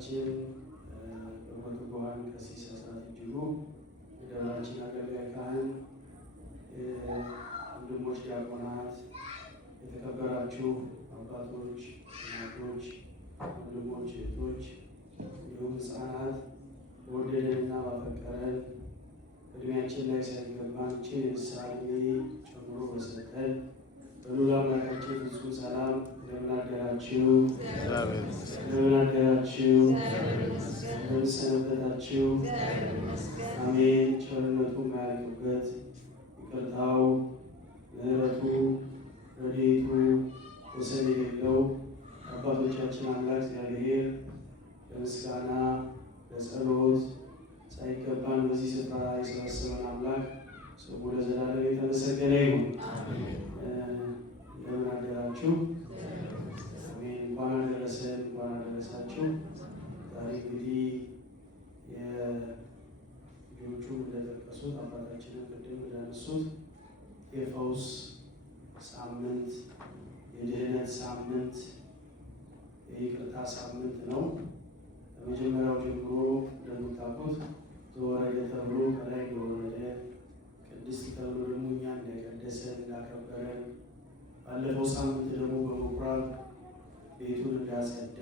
አባታችን በሞቱ በኋላ ቀሲስ አስራት እጅጉ የደብራችን አገልጋይ ካህን፣ ወንድሞች ዲያቆናት፣ የተከበራችሁ አባቶች፣ እናቶች፣ ወንድሞች፣ እህቶች እንዲሁም ሕፃናት በወደደንና ባፈቀረን እድሜያችን ላይ ሳይገባን ይህችን የንስሐ ዕድሜ ጨምሮ በሰጠን በልዑል አምላካችን ፍጹም ሰላም እንደምን አደራችሁ? እንደምን አደራችሁ? እንደምን ሰነበታችሁ? አሜን። ቸርነቱ የማያልቅበት ይቅርታው፣ ምሕረቱ፣ ረድኤቱ ወሰን የሌለው አባቶቻችን አምላክ እግዚአብሔር ለምስጋና ለጸሎት ሳይገባን በዚህ ስፍራ የሰበሰበን አምላክ ስሙ ለዘላለም የተመሰገነ ይሁን። እንደምን አደራችሁ? አሜን። እንኳን አደረሰን፣ እንኳን አደረሳችሁ። ዛሬ እንግዲህ የልጆቹ እንደጠቀሱት አባታችንን ቅድም እንዳነሱት የፈውስ ሳምንት፣ የድህነት ሳምንት፣ የይቅርታ ሳምንት ነው። ከመጀመሪያው ጀምሮ እንደምታውቁት ዘወረደ ተብሎ ከላይ እንደወረደ ቅድስት ተብሎ ደግሞ እኛ እንደቀደሰ እንዳከበረን፣ ባለፈው ሳምንት ደግሞ በምኩራብ ቤቱን እንዳጸዳ፣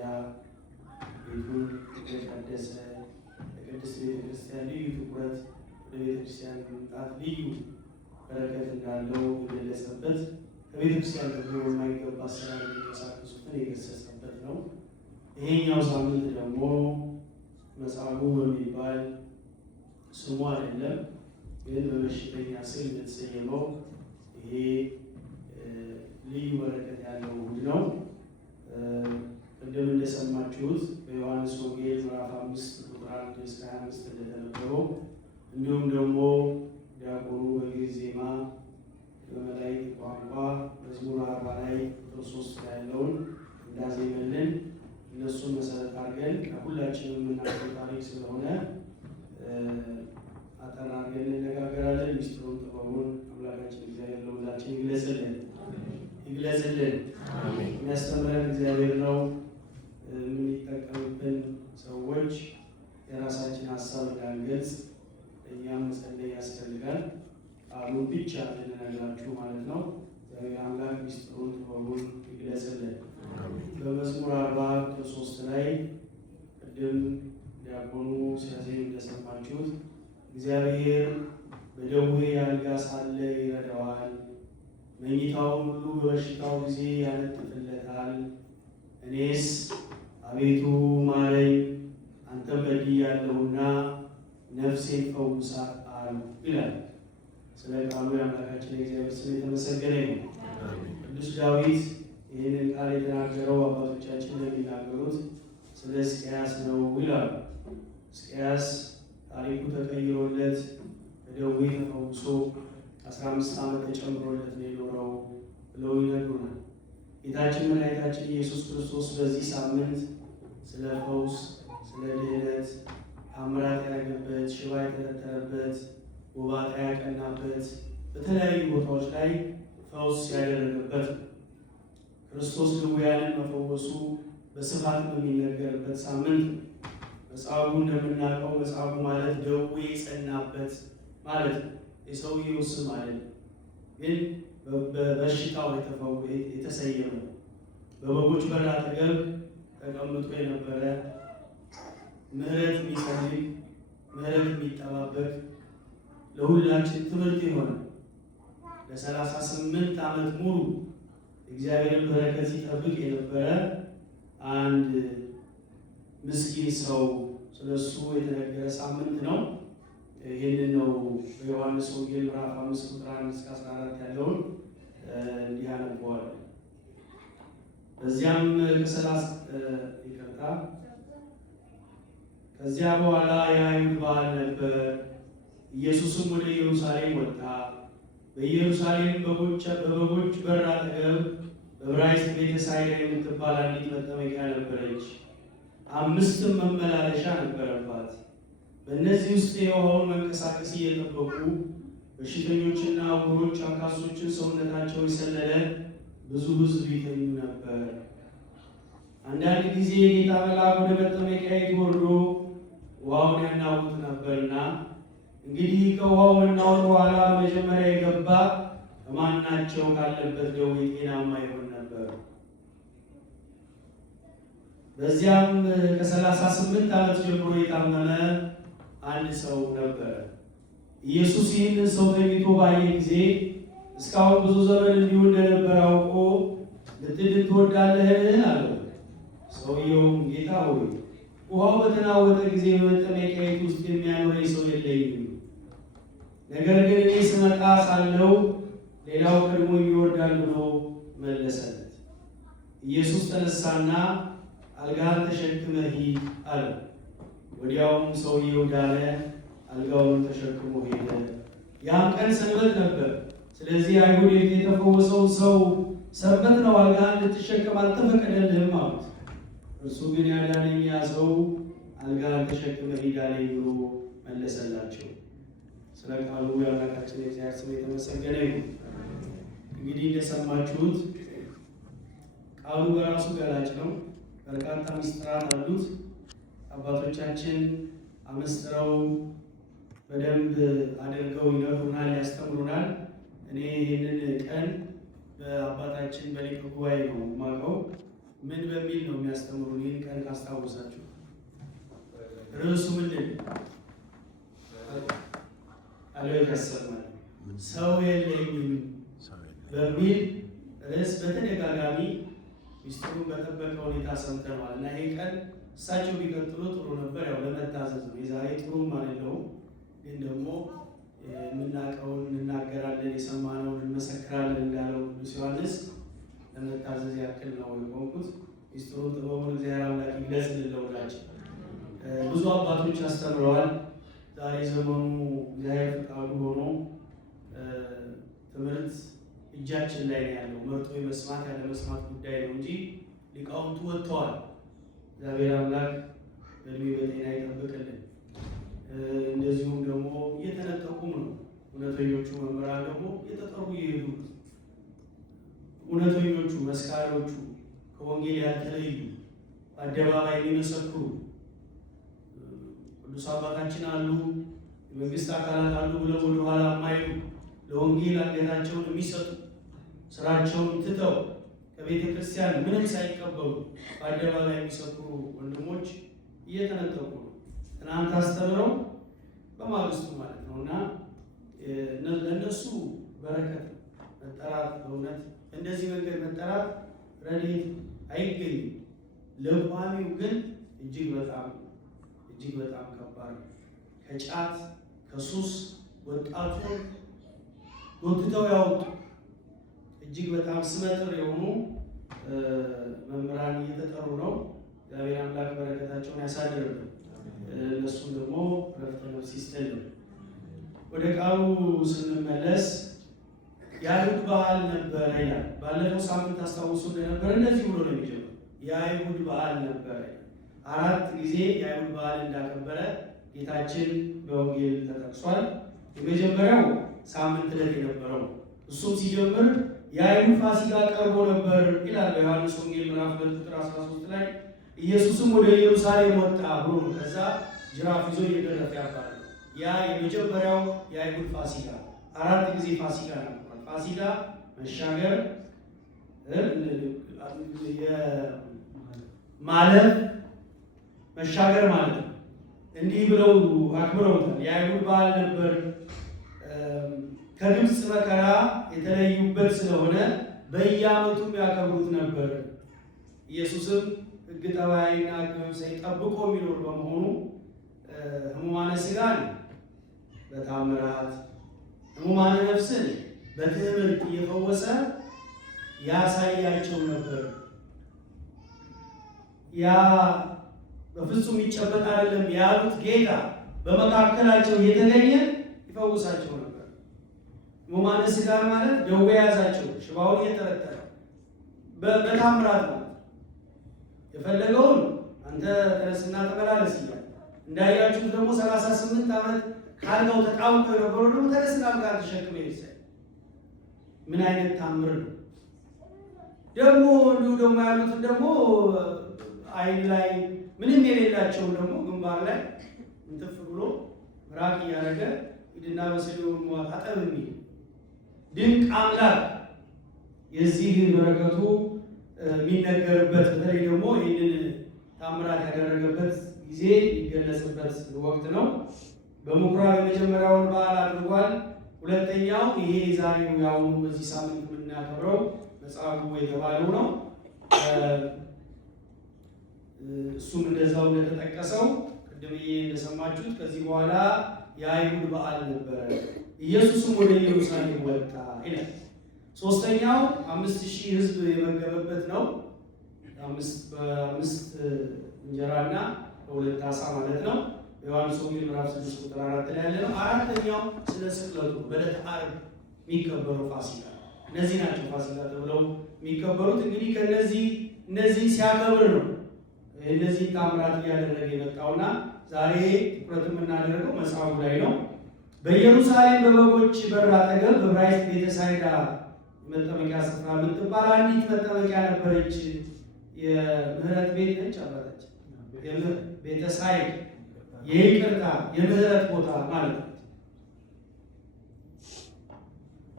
ቤቱን እንደቀደሰ፣ ለቅድስት ቤተክርስቲያን ልዩ ትኩረት፣ ወደ ቤተክርስቲያን መምጣት ልዩ በረከት እንዳለው የገለጸበት፣ ከቤተክርስቲያን ደግሞ የማይገባ ስራ የሚንቀሳቀሱትን የገሰጸበት ነው። ይሄኛው ሳምንት ደግሞ መጻጉዕ በሚባል ስሙ አይደለም ግን በበሽተኛ ስም የተሰየመው ይሄ ልዩ በረከት ያለው እሑድ ነው። ቅድም እንደሰማችሁት በዮሐንስ ወንጌል ምዕራፍ 5 ቁጥር 1 እስከ 25 እንደተነበበው እንዲሁም ደግሞ ዲያቆኑ በግዕዝ ዜማ በመላእክት ቋንቋ መዝሙር 40 ላይ ቁጥር 3 ላይ ያለውን እንዳዜመልን እነሱን መሰረት አድርገን ሁላችንም የምናውቀው ታሪክ ስለሆነ አጠር አድርገን እንነጋገራለን። ሚስጥሩን ጥበቡን አምላካችን እግዚአብሔር ለሁላችን ይግለጽልን ይግለጽልን። የሚያስተምረን እግዚአብሔር ነው። የምንጠቀምብን ሰዎች የራሳችን ሀሳብ እንዳንገልጽ እኛም መጸለይ ያስፈልጋል። ቃሉን ብቻ እንነግራችሁ ማለት ነው። እግዚአብሔር አምላክ ሚስጥሩን ጥበቡን ይግለጽልን። በመዝሙር 40 ቁጥር 3 ላይ ቅድም ዲያቆኑ ሲያዜም እንደሰማችሁት እግዚአብሔር በደዌ አልጋ ሳለ ይረዳዋል፣ መኝታውን ሁሉ በበሽታው ጊዜ ያነጥፍለታል። እኔስ አቤቱ ማረኝ፣ አንተም በድያለሁና ነፍሴን ፈውሳት አሉ ይላል። ስለ ቃሉ የአምላካችን የእግዚአብሔር ስም የተመሰገነ ይሁን። ቅዱስ ዳዊት ይህንን ቃል የተናገረው አባቶቻችን እንደሚናገሩት ስለ ሕዝቅያስ ነው ይላሉ። ሕዝቅያስ ታሪኩ ተቀይሮለት በደዌ ተፈውሶ 15 ዓመት ተጨምሮለት ነው የኖረው ብለው ይነግሩናል። ጌታችን መድኃኒታችን ኢየሱስ ክርስቶስ በዚህ ሳምንት ስለ ፈውስ፣ ስለ ድህነት፣ ታምራት ያደረገበት፣ ሽባ የተረተረበት፣ ጎባጣ ያቀናበት፣ በተለያዩ ቦታዎች ላይ ፈውስ ያደረገበት ክርስቶስ ድውያንን መፈወሱ በስፋት በሚነገርበት ሳምንት ነው። መጻጉዕ እንደምናውቀው መጻጉዕ ማለት ደዌ የጸናበት ማለት ነው። የሰውየው ስም አይደለም፣ ግን በበሽታው የተሰየመ በበጎች በር አጠገብ ተቀምጦ የነበረ ምሕረት የሚፈልግ ምሕረት የሚጠባበቅ ለሁላችን ትምህርት የሆነ ለ38 ዓመት ሙሉ እግዚአብሔርን በረከት ሲጠብቅ የነበረ አንድ ምስኪን ሰው ስለሱ የተነገረ ሳምንት ነው። ይህንን ነው በዮሐንስ ወንጌል ምዕራፍ 5 ቁጥር 1 እስከ 14 ያለውን እንዲህ አነበዋለሁ። በዚያም ከዚያ በኋላ የአይሁድ በዓል ነበር። ኢየሱስም ወደ ኢየሩሳሌም ወጣ። በኢየሩሳሌም በበጎች በር አጠገብ በዕብራይስጥ ቤተሳይዳ የምትባል አንዲት መጠመቂያ ነበረች። 5 መመላለሻ ነበረባት። በእነዚህ ውስጥ የውሃውን መንቀሳቀስ እየጠበቁ በሽተኞችና ዕውሮች፣ አንካሶችን፣ ሰውነታቸው የሰለለ ብዙ ሕዝብ ይተኙ ነበር። አንዳንድ ጊዜ ጌታ መልአክ ወደ መጠመቂያይቱ ወርዶ ውሃውን ያናውጥ ነበርና እንግዲህ ከውሃው መናወጥ በኋላ መጀመሪያ የገባ ከማናቸው ካለበት ደዌ ጤናማ ይሆን ነበር። በዚያም ከ38 ዓመት ጀምሮ የታመመ አንድ ሰው ነበረ። ኢየሱስ ይህንን ሰው ተኝቶ ባየ ጊዜ እስካሁን ብዙ ዘመን እንዲሁ እንደነበረ አውቆ ልትድን ትወዳለህን? አለው። ሰውየውም ጌታ ሆይ ውሃው በተናወጠ ጊዜ በመጠመቂያይቱ ውስጥ የሚያኖረኝ ሰው የለኝም፣ ነገር ግን እኔ ስመጣ ሳለው ሌላው ቀድሞ ይወርዳል ብሎ መለሰለት። ኢየሱስ ተነሳና አልጋህን ተሸክመህ ሂድ አለው። ወዲያውም ሰውየው ዳነ፣ አልጋውን ተሸክሞ ሄደ። ያም ቀን ሰንበት ነበር። ስለዚህ አይሁድ የተፈወሰውን ሰው ሰንበት ነው፣ አልጋህን ልትሸከም አልተፈቀደልህም አሉት። እርሱ ግን ያዳነኝ ያ ሰው አልጋህን ተሸክመህ ሂድ አለኝ ብሎ መለሰላቸው። ስለ ቃሉ የአምላካችን የእግዚአብሔር ስም የተመሰገነ ይሁን። እንግዲህ እንደሰማችሁት ቃሉ በራሱ ገላጭ ነው። በርካታ ምስጢራት አሉት። አባቶቻችን አመስጥረው በደንብ አድርገው ይነግሩናል፣ ያስተምሩናል። እኔ ይህንን ቀን በአባታችን በሊቀ ጉባኤ ነው የማውቀው። ምን በሚል ነው የሚያስተምሩን? ይህን ቀን ካስታወሳችሁ ርዕሱ ምንድን አልዮት ያሰማል። ሰው የለኝም በሚል ርዕስ በተደጋጋሚ ሚስጥሩን በጠበቀ ሁኔታ ሰምተነዋል እና ይህ ቀን እሳቸው ቢቀጥሉ ጥሩ ነበር። ያው ለመታዘዝ ነው። የዛሬ ጥሩም አይደለውም፣ ግን ደግሞ የምናውቀውን እንናገራለን፣ የሰማነውን እንመሰክራለን እንዳለው ቅዱስ ዮሐንስ ለመታዘዝ ያክል ነው የቆምኩት። ሚስጥሩን ጥበቡን እግዚአብሔር አምላክ ይግለጽልን ለሁላችን። ብዙ አባቶች አስተምረዋል። ዛሬ ዘመኑ እግዚአብሔር ፈቃዱ ሆኖ ትምህርት እጃችን ላይ ነው ያለው። መርጦ የመስማት ያለ መስማት ጉዳይ ነው እንጂ ሊቃውንቱ ወጥተዋል። እግዚአብሔር አምላክ በእድሜ በጤና ይጠብቅልን። እንደዚሁም ደግሞ እየተነጠቁም ነው። እውነተኞቹ መምህራን ደግሞ እየተጠሩ እየሄዱ እውነተኞቹ መስካሪዎቹ ከወንጌል ያልተለዩ በአደባባይ የሚመሰክሩ ቅዱስ አባታችን አሉ፣ የመንግስት አካላት አሉ ብለው ወደኋላ የማይሉ ለወንጌል አንገታቸውን የሚሰጡ ስራቸውን ትተው ከቤተ ክርስቲያን ምንም ሳይቀበሉ በአደባባይ የሚሰክሩ ወንድሞች እየተነጠቁ ነው። ትናንት አስተምረው በማግስቱ ማለት ነው እና ለእነሱ በረከት መጠራት በእውነት እንደዚህ መንገድ መጠራት ረድኤት አይገኝም። ለቋሚው ግን እጅግ በጣም ከባድ ነው። ከጫት ከሱስ ወጣቱ ጎትተው ያወጡ እጅግ በጣም ስመጥር የሆኑ መምህራን እየተጠሩ ነው። እግዚአብሔር አምላክ በረከታቸውን ያሳድርልን። እነሱም ደግሞ ረፍተ ነፍስ ይስጥልን። ወደ ቃሉ ስንመለስ የአይሁድ በዓል ነበረ ይላል። ባለፈው ሳምንት አስታውሱ እንደነበረ እንደዚህ ብሎ ነው የሚጀምረው። የአይሁድ በዓል ነበረ። 4 ጊዜ የአይሁድ በዓል እንዳከበረ ጌታችን በወንጌል ተጠቅሷል። የመጀመሪያው ሳምንት ዕለት የነበረው እሱም ሲጀምር የአይሁድ ፋሲካ ቀርቦ ነበር ይላል በዮሐንስ ወንጌል ምዕራፍ 2 ቁጥር 13 ላይ ኢየሱስም ወደ ኢየሩሳሌም ወጣ ብሎ ነው። ከዛ ጅራፍ ይዞ እየገረፈ ያባላል። ያ የመጀመሪያው የአይሁድ ፋሲካ 4 ጊዜ ፋሲካ ነበር። ፋሲካ መሻገር፣ ማለፍ፣ መሻገር ማለት ነው። እንዲህ ብለው አክብረውታል። የአይሁድ በዓል ነበር። ከግብፅ መከራ የተለዩበት ስለሆነ በየዓመቱም ያከብሩት ነበር። ኢየሱስም ሕግ ጠባይና ሕግ መምሰል ጠብቆ የሚኖር በመሆኑ ሕሙማነ ሥጋን በታምራት ሕሙማነ ነፍስን በትምህርት እየፈወሰ ያሳያቸው ነበር። ያ በፍጹም ይጨበጥ አይደለም ያሉት ጌታ በመካከላቸው እየተገኘ ይፈውሳቸው ነበር። ሕሙማነ ሥጋን ማለት ደዌ የያዛቸው ሽባውን እየተረተረ በታምራት ማለት የፈለገውን አንተ ተነስና ተመላለስ እያለ እንዳያችሁት ደግሞ 38 ዓመት ካልጋው ተጣብቆ የነበረው ደግሞ ተነስና አልጋ ተሸክመ ይሰ ምን አይነት ታምር ነው! ደግሞ እንዲሁ ደግሞ ያሉትን ደግሞ አይን ላይ ምንም የሌላቸው ደግሞ ግንባር ላይ እንትፍ ብሎ ምራቅ እያደረገ ሂድና በሰሊሆም ታጠብ የሚል ድንቅ አምላክ የዚህ በረከቱ የሚነገርበት በተለይ ደግሞ ይህንን ታምራት ያደረገበት ጊዜ የሚገለጽበት ወቅት ነው። በምኩራብ የመጀመሪያውን በዓል አድርጓል። ሁለተኛው ይሄ ዛሬው ያሁኑ በዚህ ሳምንት የምናከብረው መጽሐፉ የተባለው ነው። እሱም እንደዛው እንደተጠቀሰው ቅድምዬ እንደሰማችሁት ከዚህ በኋላ የአይሁድ በዓል ነበረ። ኢየሱስም ወደ ኢየሩሳሌም ወጣ ይላል። ሶስተኛው 5000 ሕዝብ የመገበበት ነው። በ5 እንጀራና በ2 ዓሣ ማለት ነው። በዮሐንስ ወንጌል ምዕራፍ 6 ቁጥር 4 ላይ ያለ ነው። አራተኛው ስለ ስቅለቱ በዕለተ ዓርብ የሚከበረው ፋሲካ። እነዚህ ናቸው ፋሲካ ተብለው የሚከበሩት። እንግዲህ እነዚህ ሲያከብር ነው እነዚህ ታምራት እያደረገ የመጣውና ዛሬ ትኩረት የምናደርገው መጽሐፉ ላይ ነው። በኢየሩሳሌም በበጎች በር አጠገብ በዕብራይስጥ ቤተሳይዳ መጠመቂያ ስፍራ የምትባል አንዲት መጠመቂያ ነበረች። የምህረት ቤት ነች። አባታችን ቤተሳይድ የይቅርታ የምህረት ቦታ ማለት ነው።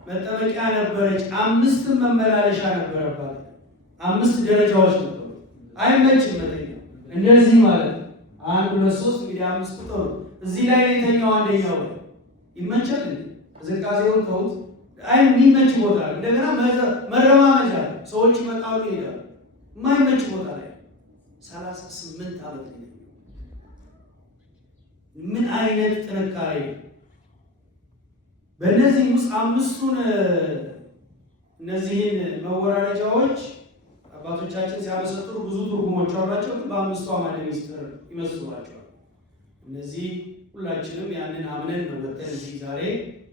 መጠመቂያ ነበረች። 5 መመላለሻ ነበረባት። 5 ደረጃዎች ነበሩ። አይመችም መተኛ እንደዚህ ማለት ነው። 1 2 3 እንግዲህ 5 ቁጥሩ እዚህ ላይ የተኛው አንደኛው ይመቻል። ዝቃዜውን ተውት። አይ የሚመች ቦታ እንደገና መረማመጃ ሰዎች ይመጣሉ ይሄዳሉ። የማይመች ቦታ ላይ 38 ዓመት ነው። ምን አይነት ጥንካሬ! በእነዚህ ውስጥ 5ቱን እነዚህን መወራረጃዎች አባቶቻችን ሲያመሰጥሩ ብዙ ትርጉሞች አሏቸው፣ ግን በ5ቱ አዕማደ ምስጢር ይመስሏቸዋል። እነዚህ ሁላችንም ያንን አምነን ነው ወጥተን እዚህ ዛሬ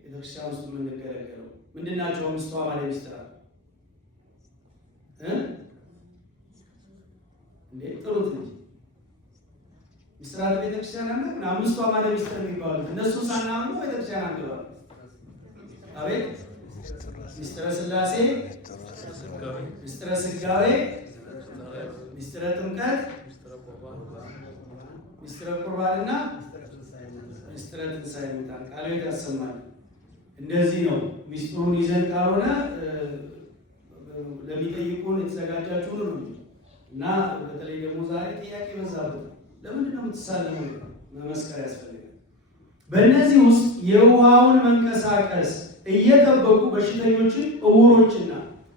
ቤተክርስቲያን ውስጥ የምንገለገለው። ምንድን ናቸው 5ቱ አዕማደ ምስጢር? ጥሩት እንጂ ምስጢራተ ቤተክርስቲያን አለ። 5ቱ አዕማደ ምስጢር የሚባሉት እነሱ ሳናምኑ ቤተክርስቲያን አንገባም። አቤት! ምስጢረ ሥላሴ፣ ምስጢረ ሥጋዌ፣ ምስጢረ ጥምቀት፣ ምስጢረ ቁርባንና ምስጢረ ትንሣኤ ይመጣል። ቃሉ ያሰማል። እንደዚህ ነው። ምስጢሩን ይዘን ካልሆነ ለሚጠይቁን የተዘጋጃችሁ ነው እና በተለይ ደግሞ ዛሬ ጥያቄ በዛበት ለምንድን ነው የምትሳለሙ? መመስከር ያስፈልጋል። በእነዚህ ውስጥ የውሃውን መንቀሳቀስ እየጠበቁ በሽተኞችን፣ ዕውሮችና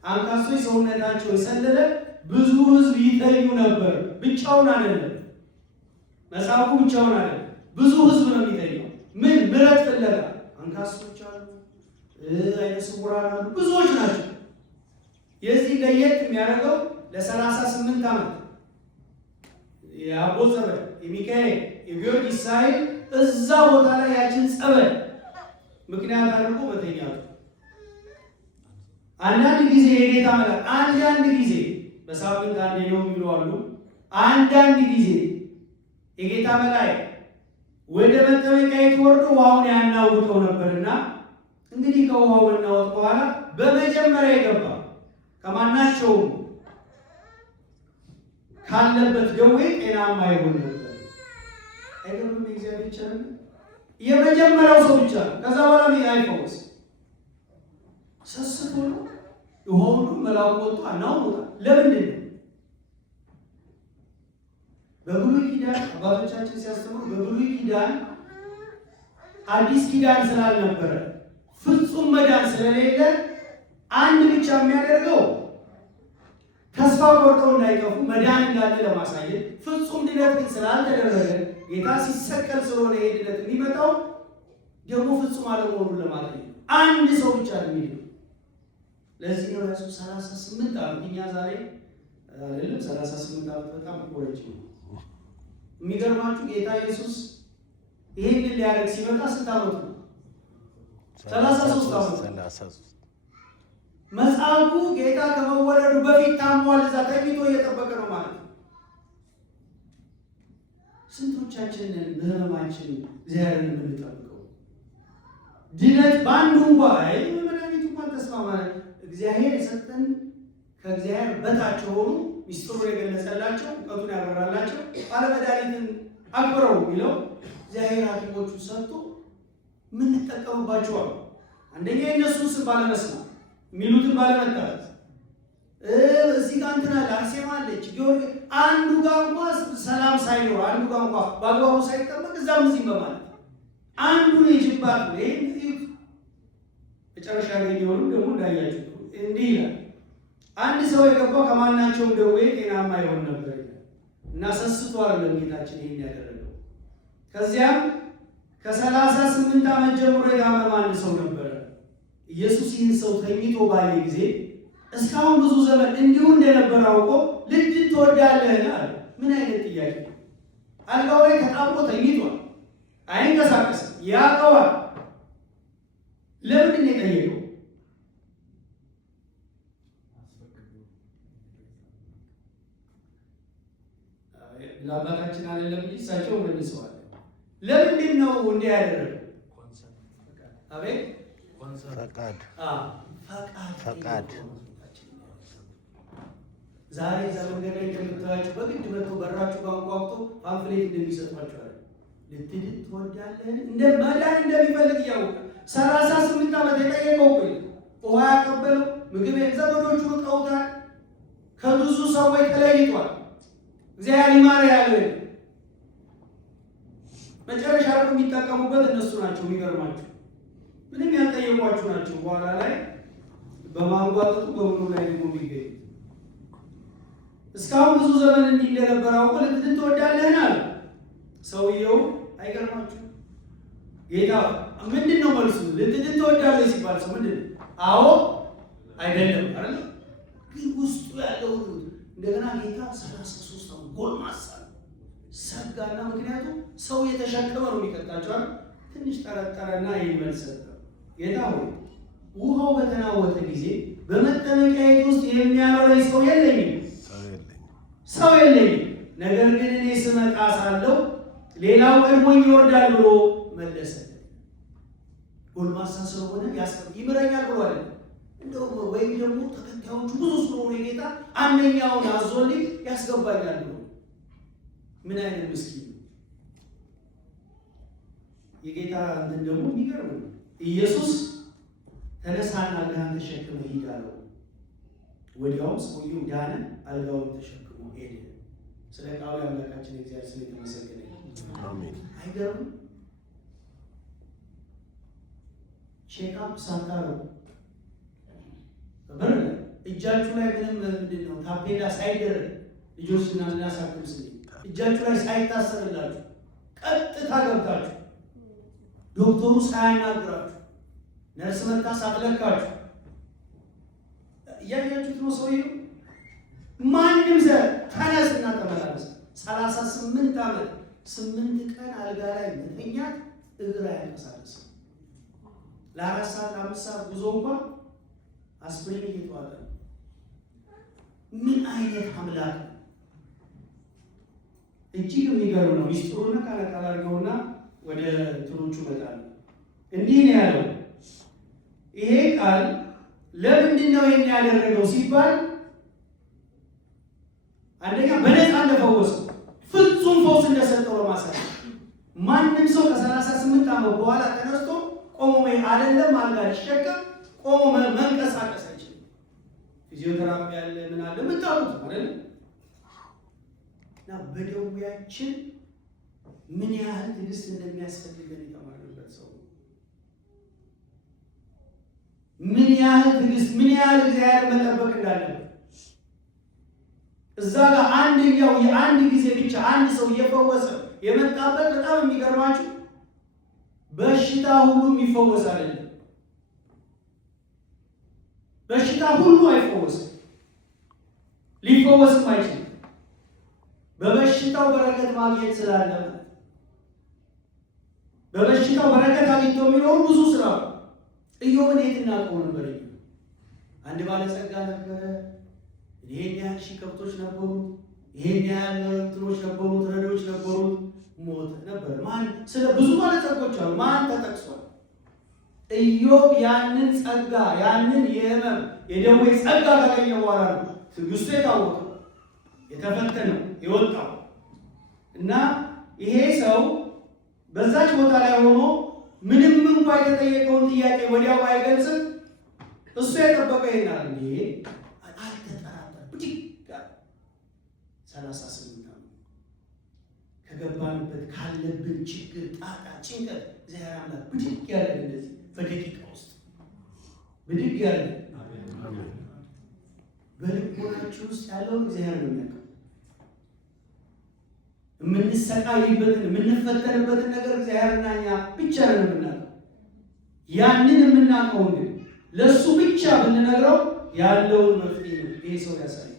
አንካሶች ሰውነታቸው የሰለለ ብዙ ሕዝብ ይተኙ ነበር። ብቻውን አይደለም፣ መጽሐፉ ብቻውን አይደለም፣ ብዙ ሕዝብ ነው የሚተኛው። ምን ምሕረት ፍለጋ አንካሶች አሉ፣ ዓይነ ስውራን አሉ፣ ብዙዎች ናቸው። የዚህ ለየት የሚያደርገው ለ38 ዓመት የአቦ ጸበል፣ የሚካኤል፣ የጊዮርጊስ ሳይል እዛ ቦታ ላይ ያችን ጸበል ምክንያት አድርጎ በተኛቱ። አንዳንድ ጊዜ የጌታ መልአክ አንዳንድ ጊዜ በሳምንት አንዴ ነው የሚሉ አሉ። አንዳንድ ጊዜ የጌታ መልአክ ወደ መጠመቂያይቱ ወርዶ ውሃውን ያናውጠው ነበርና እንግዲህ ከውሃው መናወጥ በኋላ በመጀመሪያ የገባ ከማናቸውም ካለበት ደዌ ጤናማ ይሆን ነበር። አይገርምም? የእግዚአብሔር ቸርነት የመጀመሪያው ሰው ብቻ ከዛ በኋላ አይፈወስ ሰስቶ ነው የሆኑ መልአኩ ወጥቶ አናውጣ። ለምንድን ነው? በብሉይ ኪዳን አባቶቻችን ሲያስተምሩ በብሉይ ኪዳን አዲስ ኪዳን ስላልነበረ ፍጹም መዳን ስለሌለ አንድ ብቻ የሚያደርገው ተስፋ ቆርጠው እንዳይጠፉ መዳን እንዳለ ለማሳየት፣ ፍጹም ድነት ግን ስላልተደረገ ጌታ ሲሰቀል ስለሆነ ይሄ ድነት የሚመጣው ደግሞ ፍጹም አለመሆኑን ለማለት ነው። አንድ ሰው ብቻ ነው የሚለው። ለዚህ ነው ያሱ 38 ዓመት እኛ ዛሬ አይደለም 38 ዓመት በጣም ቆረጭ ነው። የሚገርማችሁ ጌታ ኢየሱስ ይሄንን ሊያደርግ ሲመጣ ስንት ዓመቱ ነው? 33 ዓመት። መጽሐፉ ጌታ ከመወለዱ በፊት ታሟል፣ እዛ ተኝቶ እየጠበቀ ነው ማለት ነው። ስንቶቻችንን በህመማችን እግዚአብሔርን የምንጠብቀው? ድነት በአንዱ እንኳ መድኃኒቱ እንኳን ተስፋ ማለት እግዚአብሔር የሰጠን ከእግዚአብሔር በታች የሆኑ ሚስጥሩን የገለጸላቸው እውቀቱን ያበራላቸው ባለመድኃኒትን አክብረው የሚለው እግዚአብሔር ሐኪሞቹን ሰጥቶ ምን ተጠቀሙባቸዋል? አንደኛ የእነሱን ስም ባለመስማት የሚሉትን ባለመታዘዝ እዚህ ጋር እንትና አርሴማ አለች ጊዮርጊስ አንዱ ጋር እንኳን ሰላም ሳይኖር አንዱ ጋር እንኳን በአግባቡ ሳይጠበቅ እዛም እዚህ በማለት አንዱን የጅባት ነው። ይሄ መጨረሻ ላይ ሊሆኑ ደግሞ እንዳያችሁ እንዲህ ይላል። አንድ ሰው የገባው ከማናቸውም ደዌ ጤናማ ይሆን ነበር እና ሰስቶ አይደለም ጌታችን ይሄን ያደረገው። ከዚያም ከ38 ዓመት ጀምሮ የታመመ አንድ ሰው ነበረ። ኢየሱስ ይህን ሰው ተኝቶ ባየ ጊዜ እስካሁን ብዙ ዘመን እንዲሁ እንደነበረ አውቆ ልጅ ትወዳለህ አለ። ምን አይነት ጥያቄ! አልጋው ላይ ተጣብቆ ተኝቷል፣ አይንቀሳቀስም፣ ያውቀዋል። ለምንድን ነው የጠየቀው? ለአባታችን አይደለም እንጂ እሳቸው መልሰዋል። ለምንድን ነው እንዲህ ያደረገው? አቤት ፈቃድ ዛሬ ዘመንገድ ላይ እንደምታዩአቸው በግድ መጥቶ በራችሁ አንኳኩቶ ፓምፍሌት እንደሚሰጧቸው አለ። ልትድን ትወዳለህ እንደ መዳን እንደሚፈልግ እያወቀ 38 ዓመት የጠየቀው ቆይ ውሃ ያቀበለው ምግብ ዘመዶቹ ርቀውታል። ከብዙ ሰዎች ተለይቷል። እግዚአብሔር ይማረ ያለ መጨረሻ ላይ የሚጠቀሙበት እነሱ ናቸው። የሚገርማቸው ምንም ያልጠየቋችሁ ናቸው። በኋላ ላይ በማንጓጠጡ በሁሉ ላይ ደግሞ የሚገኙ እስካሁን ብዙ ዘመን እንዲህ እንደነበረ አውቆ ልትድን ትወዳለህን አለ። ሰውየው አይገርማችሁ? ጌታ ምንድን ነው መልሱ? ልትድን ትወዳለህ ሲባል ሰው ምንድን ነው? አዎ አይደለም አይደል? ግን ውስጡ ያለው እንደገና ጌታ 33 ነው ጎልማሳ ሰጋና፣ ምክንያቱም ሰው የተሸከመ ነው የሚቀጣቸው። ትንሽ ጠረጠረና ይመልስ ሰጠ። ጌታ ሆይ ውሃው በተናወጠ ጊዜ በመጠመቂያዬ ውስጥ የሚያኖረኝ ሰው የለኝም። ነገር ግን እኔ ስመጣ ሳለሁ ሌላው ቀድሞኝ ይወርዳል ብሎ መለሰ። ጎልማሳ ስለሆነ ይምረኛል ብሎ አይደለም። እንደው ወይም ደግሞ ተከታዮቹ ብዙ ስለሆነ ጌታ አንደኛውን አዞልኝ ያስገባኛል ብሎ ምን አይነት ምስኪን ነው! የጌታ እንትን ደግሞ የሚገርም ነው። ኢየሱስ ተነሳና አልጋህን ተሸክመህ ሂድ አለው። ወዲያውም ሰውየው ዳነ፣ አልጋውን ተሸክሞ ሄደ። ስለ ቃሉ አምላካችን እግዚአብሔር ስም የተመሰገነ ይሁን። አሜን። አይገርም? ቼክአፕ ሳታረጉ በረለ እጃችሁ ላይ ምንም ምንድን ነው ታፔላ ሳይደረግ ልጆች እናሳክም ስል እጃችሁ ላይ ሳይታሰርላችሁ ቀጥታ ገብታችሁ ዶክተሩ ሳያናግራችሁ ነርስ መጣ ሳትለካችሁ እያያችሁት ነው። ሰውየው ማንም ዘር ተነስና ተመላለስ 38 ዓመት 8 ቀን አልጋ ላይ መተኛት እግር አያንቀሳቅስም። ለ4 ሰዓት 5 ሰዓት ጉዞ እንኳን አስፕሪን እየተዋጠ ምን አይነት አምላክ! እጅግ የሚገርም ነው። ሚስጥሩና ቃል አድርገውና ወደ ትሮቹ መጣሉ። እንዲህ ነው ያለው። ይሄ ቃል ለምንድን ነው ያደረገው ሲባል አንደኛ በነፃ እንደፈወሰው ፍጹም ፈውስ እንደሰጠው ለማሳየት። ማንም ሰው ከ38 ዓመት በኋላ ተነስቶ ቆሞ አይደለም አልጋ ሊሸከም ቆሞ መንቀሳቀስ አይችልም። ፊዚዮቴራፒ ያለ ምን አለ ምታውቁት አይደል? እና በደዌያችን ምን ያህል ትዕግስት እንደሚያስፈልገን የተማርንበት ሰው ምን ያህል ትዕግስት ምን ያህል እግዚአብሔር መጠበቅ እንዳለበት እዛ ጋር አንደኛው የአንድ ጊዜ ብቻ አንድ ሰው እየፈወሰ የመጣበት በጣም የሚገርማችሁ በሽታ ሁሉ የሚፈወስ አይደለም። በሽታ ሁሉ አይፈወስም፣ ሊፈወስም አይችልም። በበሽታው በረከት ማግኘት ስላለ በበሽታው በረከት አግኝተው የሚኖሩ ብዙ ስራ ኢዮብን የት እናውቀው ነበር? አንድ ባለጸጋ ነበረ። ይሄን ያህል ሺህ ከብቶች ነበሩት፣ ይሄን ያህል እንትኖች ነበሩት፣ ረዶች ነበሩት። ሞተ ነበር። ማን ስለ ብዙ ባለጸጎች አሉ፣ ማን ተጠቅሷል? ኢዮብ ያንን ጸጋ ያንን የህመም የደዌ ጸጋ ካገኘ በኋላ ነው ትዕግስቱ የታወቀው የተፈተነው የወጣው እና ይሄ ሰው በዛች ቦታ ላይ ሆኖ ምንም እንኳን የተጠየቀውን ጥያቄ ወዲያው አይገልጽም። እሱ የጠበቀው ይሄናል እንዴ አልተጠራጠረ ብድግ 38 ዓመት ከገባንበት ካለብን ችግር፣ ጣጣ፣ ጭንቀት እግዚአብሔር አምላክ ብድግ ያለ እንደዚህ በደቂቃ ውስጥ ብድግ ያለ በልቦናችን ውስጥ ያለውን እግዚአብሔር ነው የሚያውቀው። የምንሰቃይበትን የምንፈተንበትን ነገር እግዚአብሔርና እኛ ብቻ ነው የምናውቀው። ያንን የምናውቀው ግን ለእሱ ብቻ ብንነግረው ያለውን መፍትሄ ነው ይሄ ሰው ያሳያል።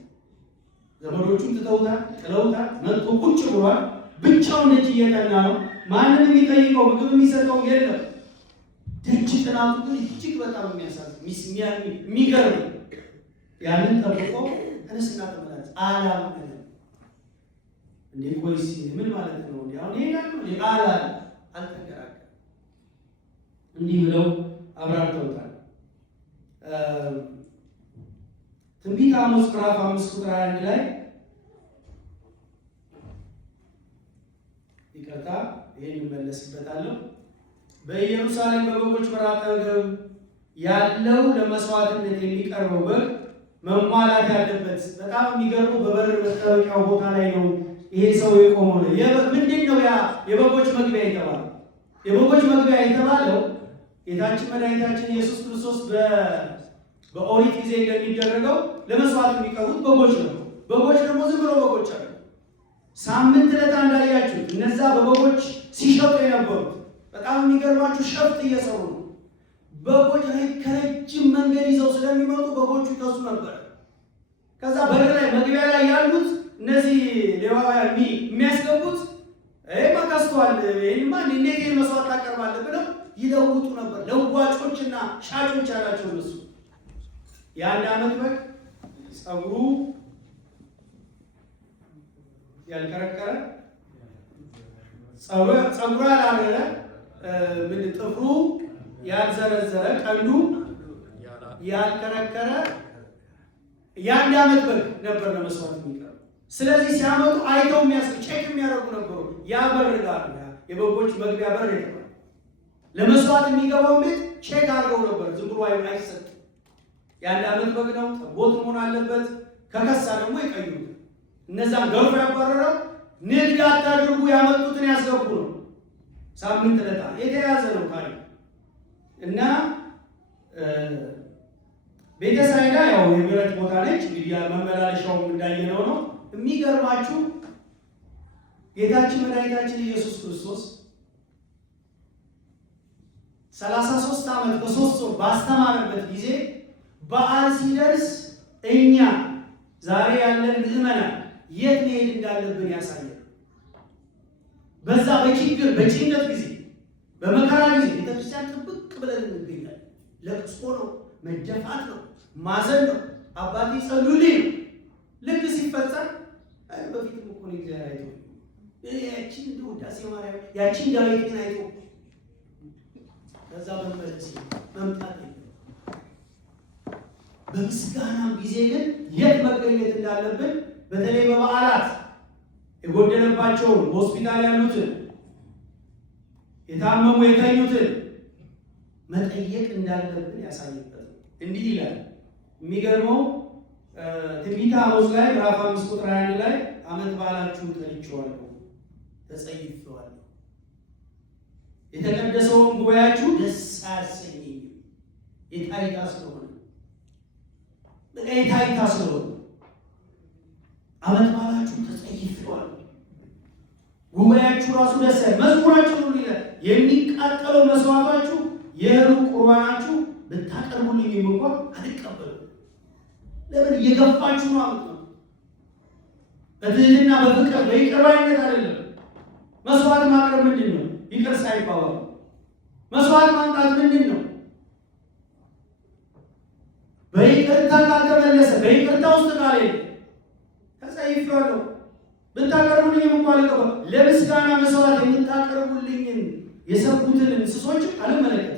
ዘመዶቹን ትተውታል፣ ጥለውታል፣ መጥቶ ቁጭ ብሏል። ብቻውን ደጅ እየጠና ነው። ማንም የሚጠይቀው ምግብ የሚሰጠው የለም። ደጅ ጥናቱ ግን እጅግ በጣም የሚያሳዝን የሚገርም። ያንን ጠብቆ ተነስና ተመላስ አላመነ። እንዴ ቆይስ ምን ማለት ነው? አሁን ይሄዳል አልተገራገ እንዲህ ብለው አብራርተውታል። ትንቢተ አሞጽ ምዕራፍ 5 ቁጥር 21 ላይ ይቅርታ ይሄን እንመለስበታለሁ። በኢየሩሳሌም በበጎች በር አጠገብ ያለው ለመስዋዕትነት የሚቀርበው በግ መሟላት ያለበት በጣም የሚገርሙ በበር መጠበቂያው ቦታ ላይ ነው ይሄ ሰው የቆመው ነው። ምንድን ነው ያ የበጎች መግቢያ የተባለው? የበጎች መግቢያ የተባለው ጌታችን መድኃኒታችን ኢየሱስ ክርስቶስ በኦሪት ጊዜ እንደሚደረገው ለመስዋዕት የሚቀርቡት በጎች ነው። በጎች ደግሞ ዝም ብሎ በጎች አሉ። ሳምንት ዕለት እንዳያችሁት እነዛ በበጎች ሲሸጡ የነበሩት በጣም የሚገርማችሁ ሸፍጥ እየሰሩ ነው። በጎች ላይ ከረጅም መንገድ ይዘው ስለሚመጡ በጎቹ ይከሱ ነበር። ከዛ በር ላይ መግቢያ ላይ ያሉት እነዚህ ሌዋውያን የሚያስገቡት ማካስተዋል ይሄንማ እንዴት ይሄን መስዋዕት ታቀርባለህ ብለው ይለውጡ ነበር። ለዋጮችና ሻጮች ያላቸው እነሱ የአንድ ዓመት በግ ጸጉሩ ያልከረከረ ጸጉሩ ያላረረ ምን ጥፍሩ ያልዘረዘረ ቀንዱ ያልከረከረ የአንድ ዓመት በግ ነበር ለመስዋዕት የሚቀርብ። ስለዚህ ሲያመጡ አይተው ቼክ የሚያደርጉ ነበሩ። ያ በር ጋር የበጎች መግቢያ በር የተባለ ለመስዋዕት የሚገባው ቤት ቼክ አድርገው ነበር። ዝም ብሎ አይሰጥም። የአንድ ዓመት በግ ነው፣ ጠቦት መሆን አለበት። ከከሳ ደግሞ ይቀዩት። እነዛን ገርፎ ያባረረው ንግድ አታድርጉ ያመጡትን ያስገቡ ነው። ሳምንት ዕለት የተያዘ ነው ታሪክ እና ቤተሳይዳ ያው የብረት ቦታ ነች። እንግዲህ መመላለሻውም እንዳየነው ነው። የሚገርማችሁ ጌታችን መድኃኒታችን ኢየሱስ ክርስቶስ 33 ዓመት ከ3 ወር ባስተማረበት ጊዜ በዓል ሲደርስ እኛ ዛሬ ያለን ምዕመናን የት መሄድ እንዳለብን ያሳያል። በዛ በችግር በጭንቀት ጊዜ በመከራ ጊዜ ቤተክርስቲያን ጥብቅ ብለን እንገኛለን። ለቅሶ ነው፣ መደፋት ነው፣ ማዘን ነው። አባቴ ጸልዩልኝ ነው። ልክ ሲፈጸም በፊትም እኮ ነው እግዚአብሔር አይቶ ያቺን እንደ ውዳሴ ማርያም ያቺን ዳዊትን አይቶ ከዛ መመለስ መምጣት ነው። በምስጋናም ጊዜ ግን የት መገኘት እንዳለብን በተለይ በበዓላት የጎደለባቸውን ሆስፒታል ያሉትን የታመሙ የተኙትን መጠየቅ እንዳለብን ያሳይበት። እንዲህ ይላል የሚገርመው ትንቢተ አሞጽ ላይ ምዕራፍ 5 ቁጥር 21 ላይ ዓመት በዓላችሁን ጠልቼዋለሁ፣ ተጸይፌዋለሁ፣ የተቀደሰውን ጉባኤያችሁ ደስ አያሰኘኝም። የታይታ ስለሆነ የታይታ ስለሆነ ዓመት በዓላችሁ ተጸይፌዋለሁ፣ ጉባኤያችሁ ራሱ ደስ ያለ መዝሙራችሁ ሁሉ ይላል የሚቃጠለው መስዋዕታችሁ የእህሉ ቁርባናችሁ ብታቀርቡልኝ እንኳን አልቀበልም። ለምን እየገፋችሁ ነው? አመት ነው በትህትና በፍቅር በይቅር ባይነት አይደለም። መስዋዕት ማቅረብ ምንድን ነው? ይቅር ሳይባባሉ መስዋዕት ማምጣት ምንድን ነው? በይቅርታ ካልተመለሰ በይቅርታ ውስጥ ካለ ተጸይፌዋለሁ ብታቀርቡልኝ እንኳን አልቀበልም። ለምስጋና መስዋዕት የምታቀርቡልኝን የሰቡትን እንስሶች አልመለከትም።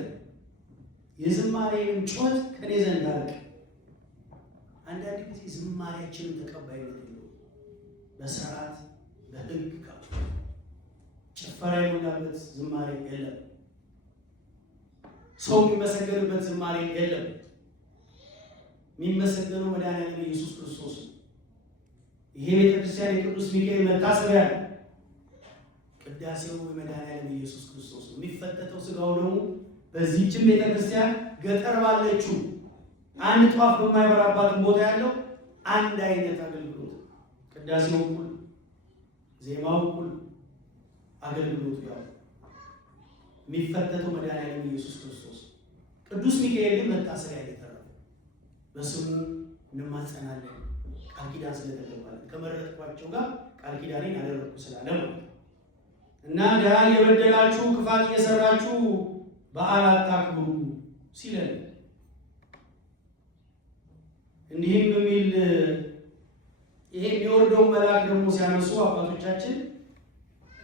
የዝማሬንም ጩኸት ከኔ ዘንድ አርቅ። አንዳንድ ጊዜ ዝማሬያችንን ተቀባይነት የለውም። በስርዓት በህግ ጭፈራ የሞላበት ዝማሬ የለም። ሰው የሚመሰገንበት ዝማሬ የለም። የሚመሰገነው መድኃኒዓለም ኢየሱስ ክርስቶስ ነው። ይሄ ቤተክርስቲያን የቅዱስ ሚካኤል መታሰቢያ ነው። ቅዳሴው የመድኃኒዓለም ኢየሱስ ክርስቶስ ነው። የሚፈተተው ስጋው ደግሞ በዚህችም ቤተክርስቲያን ገጠር ባለችው አንድ ጧፍ በማይበራባት ቦታ ያለው አንድ አይነት አገልግሎት፣ ቅዳሴው እኩል፣ ዜማው እኩል፣ አገልግሎቱ ያው የሚፈተተው መድኃኒዓለም ኢየሱስ ክርስቶስ። ቅዱስ ሚካኤል ግን መታሰቢያ የተረፈ በስሙ እንማጸናለን ቃል ኪዳን ስለተገባለን ከመረጥኳቸው ጋር ቃል ኪዳኔን አደረኩ ስላለ ማለት ነው። እና ድሃ የበደላችሁ ክፋት እየሰራችሁ በዓል አታክብሩ ሲለን እንዲህም በሚል ይሄ የሚወርደው መልአክ ደግሞ ሲያነሱ አባቶቻችን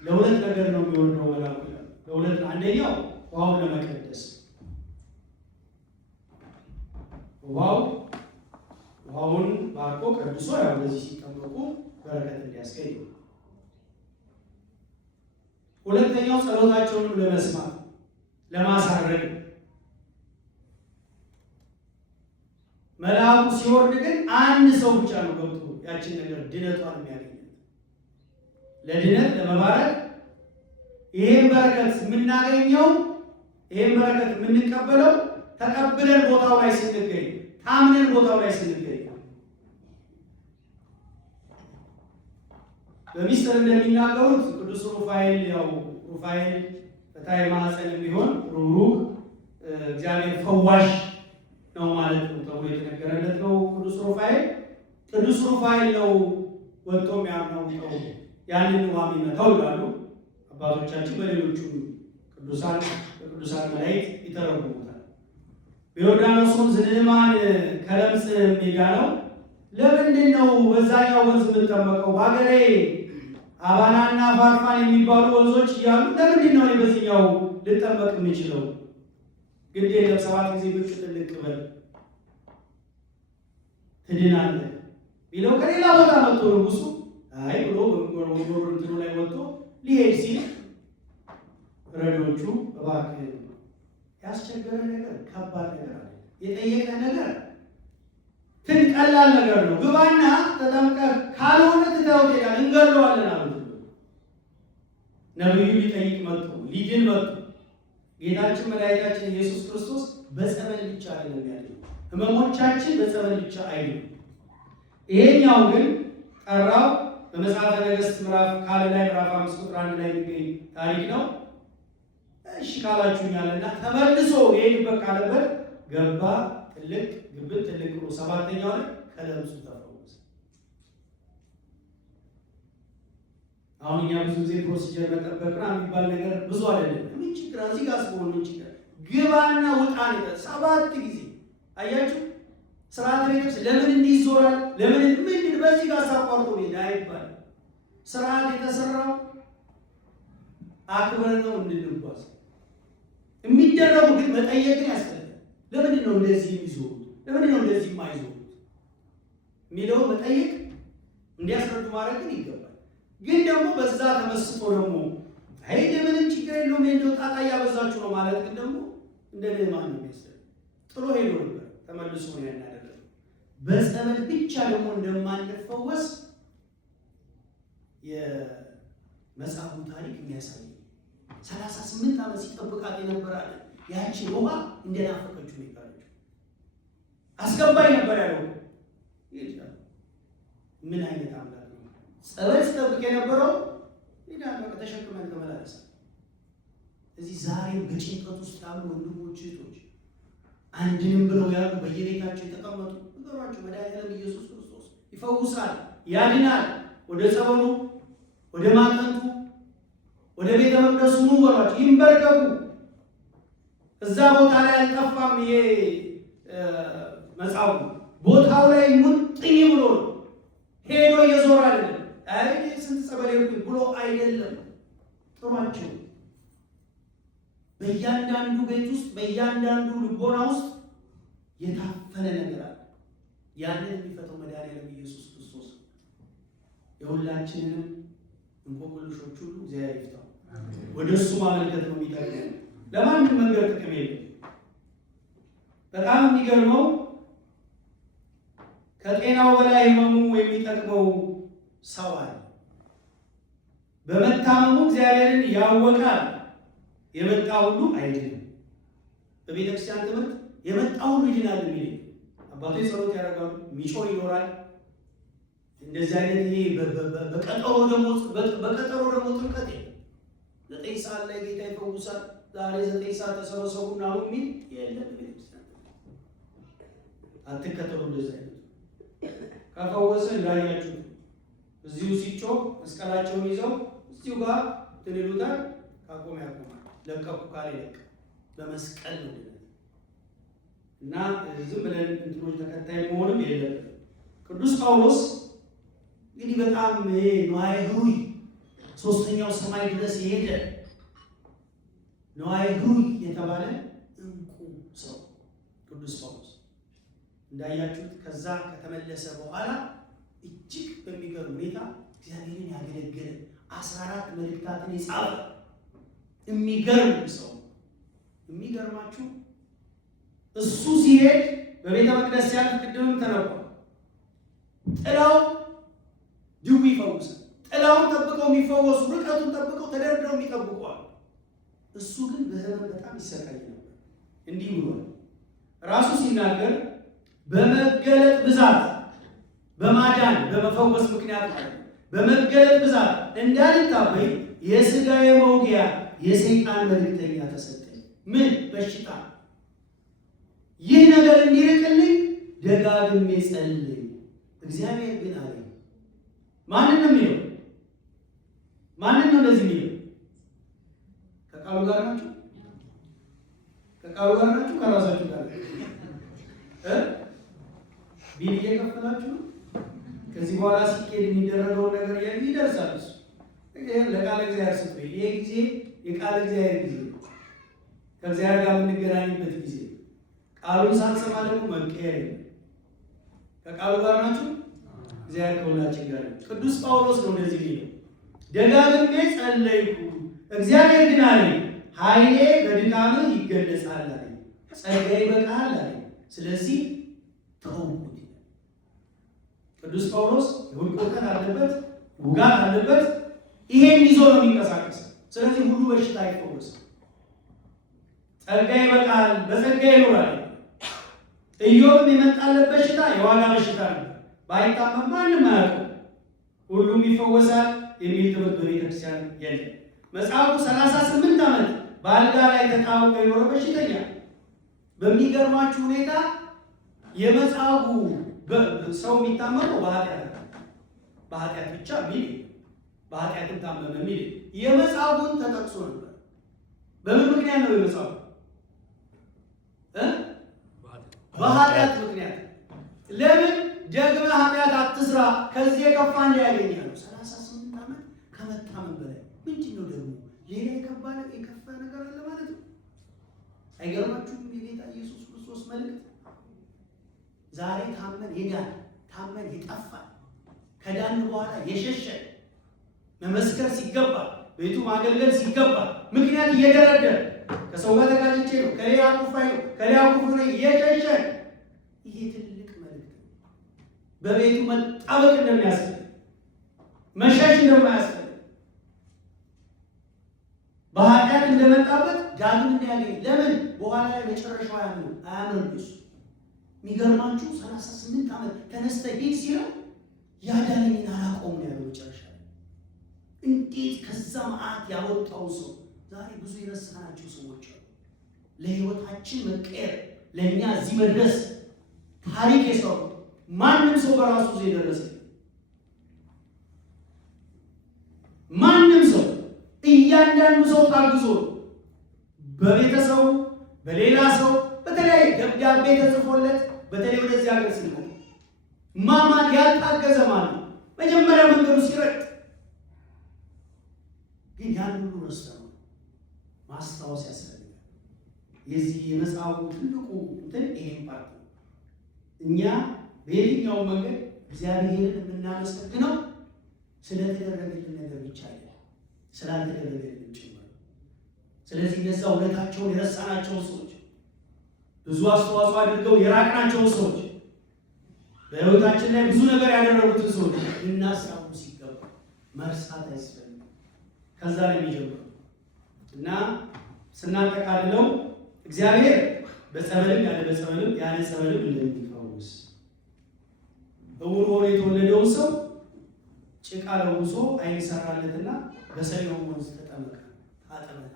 ለሁለት ነገር ነው የሚወርደው መልአኩ። ለሁለት፣ አንደኛው ውሃውን ለመቀደስ ውሃውን ባርኮ ቀድሶ ያው እንደዚህ ሲጠመቁ በረከት እንዲያስገኝ፣ ሁለተኛው ጸሎታቸውንም ለመስማት ለማሳረግ። መልአኩ ሲወርድ ግን አንድ ሰው ብቻ ነው ገብቶ ያችን ነገር ድነቷን የሚያገኘው ለድነት ለመባረክ። ይሄን በረከት የምናገኘው ይሄን በረከት የምንቀበለው ተቀብለን ቦታው ላይ ስንገኝ፣ ታምነን ቦታው ላይ ስንገኝ። በሚስጥር እንደሚናገሩት ቅዱስ ሩፋኤል ያው ሩፋኤል ፈታይ ማህፀን ቢሆን ሩሩህ እግዚአብሔር ፈዋሽ ነው ማለት ነው ተብሎ የተነገረለት ነው። ቅዱስ ሩፋኤል ነው ወጥቶ የሚያምነው ያንን ውሃ የሚመታው ይላሉ አባቶቻችን። በሌሎቹ ቅዱሳን መላእክት ይተረጉሙታል። በዮርዳኖስ ወንዝ ንዕማን ከለምጽ የሚዳነው ለምንድን ነው በዛኛው ወንዝ የምጠመቀው? በሀገሬ አባናና ፋርፋን የሚባሉ ወንዞች እያሉ ለምንድን ነው በዚህኛው ልጠመቅ የምችለው? ግድ የለም 7 ጊዜ ብቅ ጥልቅ በል ትድናለህ ቢለው ከሌላ ቦታ መጥቶ ንጉሱ አይ ብሎ እንትኑ ላይ ወጥቶ ሊሄድ ሲል ረዶቹ እባክህ ያስቸገረ ነገር ከባድ ነገር አለ፣ የጠየቀ ነገር ቀላል ነገር ነው፣ ግባና ተጠምቀህ ካልሆነ ትተኸው ትሄዳለህ፣ እንገድለዋለን አሉት። ነቢዩ ሊጠይቅ መጡ፣ ሊድን መጡ። ጌታችን መድኃኒታችን ኢየሱስ ክርስቶስ በጸበል ብቻ አይደለም ያለው፣ ህመሞቻችን በጸበል ብቻ አይደለም። ይሄኛው ግን ጠራው። በመጽሐፈ ነገሥት ምዕራፍ 5 ቁጥር 1 ላይ የሚገኝ ታሪክ ነው። እሺ ካላችሁኛልና ተመልሶ የሄድበት ካለበት ገባ። ትልቅ ብሎ 7ኛው ላይ ከለምጹ ተፈወሰ። አሁን እኛ ብዙ ጊዜ ፕሮሲጀር መጠበቅና የሚባል ነገር ብዙ አይደለም። ምን ችግር እዚህ ጋር ስሆን ምን ችግር ግባና ውጣ ነው 7 ጊዜ አያችሁ። ስርዓተ ቤተክርስቲያን ለምን እንዲህ ይዞራል? ለምን ምንድን በዚህ ጋር ሳቋርጦ ሄዳ አይባልም። ስርዓት የተሰራው አክብረ ነው እንድንጓዝ። የሚደረጉ ግን መጠየቅን ያስፈልጋል። ለምንድን ነው እንደዚህ የሚዞሩት? ለምንድን ነው እንደዚህ የማይዞሩት የሚለው መጠየቅ እንዲያስረዱ ማድረግን ይገባል። ግን ደግሞ በዛ ተመስጦ ደግሞ አይ ለምንም ችግር የለውም እንደው ጣጣ ያበዛችሁ ነው ማለት ግን ደግሞ እንደ ለማን ነው የሚያስፈልግ ጥሎ ሄዶ ነበር ተመልሶ ነው ያናደረገው። በጸበል ብቻ ደግሞ እንደማንፈወስ የመጽሐፉ ታሪክ የሚያሳይ 38 ዓመት ሲጠብቃት የነበራለ ያቺ ውሃ እንደናፈቀችው ይባላል። አስገባኝ ነበር ያለው። ይላል ምን አይነት አምላክ ነው? ጸበል ሲጠብቅ የነበረው ይላል ተሸክመን ተመላለሰ። እዚህ ዛሬ በጭንቀት ውስጥ ያሉ ወንድሞች እህቶች አንድንም ብለው ያሉ በየቤታቸው የተቀመጡ ነገሯቸው መድኃኒዓለም ኢየሱስ ክርስቶስ ይፈውሳል፣ ያድናል። ወደ ጸበሉ፣ ወደ ማጠንቱ፣ ወደ ቤተ መቅደሱ ኑ በሏቸው፣ ይንበርከኩ። እዛ ቦታ ላይ አልጠፋም። ይሄ መጽሐፉ ቦታው ላይ ሙጥኝ ብሎ ነው ሄዶ እየዞረ አይደለም። አይ ስንት ጸበል ይልኩኝ ብሎ አይደለም። ጥሯቸው። በእያንዳንዱ ቤት ውስጥ በእያንዳንዱ ልቦና ውስጥ የታፈነ ነገር አለ። ያንን የሚፈተው መድኃኒዓለም ኢየሱስ ክርስቶስ የሁላችንንም እንቆቅልሾች ሁሉ እግዚአብሔር ይፍታው። ወደ እሱ ማመልከት ነው የሚጠቅመው። ለማንም መንገድ ጥቅም የለም። በጣም የሚገርመው ከጤናው በላይ ህመሙ የሚጠቅመው ሰው አለ። በመታመሙ እግዚአብሔርን ያወቃል። የመጣ ሁሉ አይድንም። በቤተክርስቲያን ትምህርት የመጣ ሁሉ ይድናል የሚል አባቶች ጸሎት ያደርጋሉ። ሚጮህ ይኖራል። እንደዚህ አይነት ይሄ በቀጠሮ ደግሞ ጥምቀት 9 ሰዓት ላይ ጌታ ይፈውሳል፣ ዛሬ 9 ሰዓት ተሰበሰቡና ነው የሚል የለም። ቤተክርስቲያን አትከተሉ። እንደዚህ አይነት ከፈወሰ እንዳያችሁ እዚሁ ሲጮህ መስቀላቸውን ይዘው እዚሁ ጋር ትልሉታል። ካቆመ ያቆማል፣ ለቀቁ ካለ ይለቅ። በመስቀል ነው እና ዝም ብለን እንትኖች ተከታይ መሆንም የለብንም። ቅዱስ ጳውሎስ እንግዲህ በጣም ነዋየ ኅሩይ 3ኛው ሰማይ ድረስ የሄደ ነዋየ ኅሩይ የተባለ እንቁ ሰው ቅዱስ ጳውሎስ እንዳያችሁት ከዛ ከተመለሰ በኋላ እጅግ በሚገርም ሁኔታ እግዚአብሔርን ያገለገለ 14 መልእክታትን የጻፈ የሚገርም ሰው። የሚገርማችሁ እሱ ሲሄድ በቤተ መቅደስ ያለ ቅድምም ተነቧል። ጥላው ድውይ ይፈውሳል። ጥላውን ጠብቀው የሚፈወሱ ርቀቱን ጠብቀው ተደርድረው የሚጠብቋል። እሱ ግን በህመም በጣም ይሰቃይ ነበር። እንዲህ ብሏል ራሱ ሲናገር በመገለጥ ብዛት በማዳን በመፈወስ ምክንያት ማለት በመገለጥ ብዛት እንዳልታበይ የሥጋዬ መውጊያ የሰይጣን መልእክተኛ ተሰጠኝ። ምን በሽታ? ይህ ነገር እንዲርቅልኝ ደጋግሜ ጸልይ። እግዚአብሔር ግን አለ። ማንን ነው የሚለው? ማንን ነው እንደዚህ የሚለው? ከቃሉ ጋር ናችሁ? ከቃሉ ጋር ናችሁ? ከራሳችሁ ጋር ቢል እየከፈላችሁ ነው። ከዚህ በኋላ ሲኬድ የሚደረገውን ነገር ይደርሳል። እሱ ለቃለ እግዚአብሔር ስጡ። ይሄ ጊዜ የቃለ እግዚአብሔር ጊዜ ነው። ከእግዚአብሔር ጋር የምንገናኝበት ጊዜ። ቃሉን ሳንሰማ ደግሞ መቀየር የለም። ከቃሉ ጋር ናችሁ? እግዚአብሔር ከሁላችን ጋር ነው። ቅዱስ ጳውሎስ ነው እንደዚህ የሚለው ደጋግሜ ጸለይኩ፣ እግዚአብሔር ግን አለኝ ኃይሌ በድካምህ ይገለጻል አለኝ፣ ጸጋዬ ይበቃሃል አለኝ፣ ስለዚህ ተውኩት። ቅዱስ ጳውሎስ የውድቀት አለበት፣ ውጋት አለበት። ይሄን ይዞ ነው የሚንቀሳቀስ። ስለዚህ ሁሉ በሽታ አይፈወስም። ጸጋዬ ይበቃሃል፣ በጸጋዬ ይኖራል። ኢዮብም የመጣለት በሽታ የዋጋ በሽታ ነው። ባይታመም ማንም አያውቅም፣ ሁሉም ይፈወሳል የሚል ትምህርት በቤተክርስቲያን የለም። መጽሐፉ 38 ዓመት በአልጋ ላይ ተጣብቆ የኖረ በሽተኛ። በሚገርማችሁ ሁኔታ የመጽሐፉ ሰው የሚታመመው በኃጢአት ብቻ ሚል በኃጢአትም ታመመ ሚል የመጽሐፉን ተጠቅሶ ነበር። በምን ምክንያት ነው የመጽሐፉ? በኃጢአት ምክንያት። ለምን ደግመህ ኃጢአት አትስራ ከዚህ የከፋ እንዳያገኛሉ። 38 ዓመት ከመታመም በላይ ምንድን ነው ደግሞ ሌላ የከፋ ነገር አለ ማለት ነው። አይገርማችሁም? የጌታ ኢየሱስ ክርስቶስ መልእክት ዛሬ ታመን ሄዳን፣ ታመን የጠፋን፣ ከዳን በኋላ የሸሸን፣ መመስከር ሲገባ ቤቱ ማገልገል ሲገባ ምክንያት እየደረደረ ከሰው ጋር ተጋጭቼ ነው ከሌላ ኩፋይ ነው ከሌላ ኩፍ ነው እየሸሸን፣ ይሄ ትልቅ መልእክት ነው። በቤቱ መጣበቅ እንደሚያስፈልግ መሸሽ እንደማያስፈልግ በኃጢአት እንደመጣበት ዳግም እንዳያገኝ ለምን በኋላ ላይ መጨረሻው አያምንም እሱ። የሚገርማችሁ 38 ዓመት ተነስተ ሂድ ሲለው ያዳነኝን አላቆም ያለው መጨረሻ ላይ። እንዴት ከዛ መዓት ያወጣው ሰው ዛሬ ብዙ የረሳናቸው ሰዎች አሉ። ለህይወታችን መቀየር ለእኛ እዚህ መድረስ ታሪክ የሰው ማንም ሰው በራሱ እዚህ የደረሰ ማንም ሰው እያንዳንዱ ሰው ታግዞ በቤተሰቡ በሌላ ሰው በተለያየ ደብዳቤ ተጽፎለት በተለይ ወደዚህ ሀገር ሲመጣ ማማን ያልታገዘ ማለት ነው። መጀመሪያ መንገዱ ሲረጥ ግን ያን ሁሉ ረስተው ማስታወስ ያስፈልጋል። የዚህ የመጽሐፉ ትልቁ እንትን ይሄን ፓርት ነው። እኛ በየትኛው መንገድ እግዚአብሔርን የምናመሰግነው ስለተደረገልን ነገር ብቻ አይደለም፣ ስላልተደረገልን ጭምር። ስለዚህ እነዛ ውለታቸውን የረሳናቸውን ሰዎች፣ ብዙ አስተዋጽኦ አድርገው የራቅናቸውን ሰዎች፣ በሕይወታችን ላይ ብዙ ነገር ያደረጉትን ሰዎች ልናስታውስ ይገባል። መርሳት አያስፈልግም። ከዛ ነው የሚጀምረው እና ስናጠቃልለው እግዚአብሔር በጸበልም ያለ በጸበልም ያለ ጸበልም እንደሚፈውስ፣ እውር ሆኖ የተወለደውን ሰው ጭቃ ለውሶ ዓይን ሰራለትና በሰሊሆም ወንዝ ተጠመቀ ታጠበና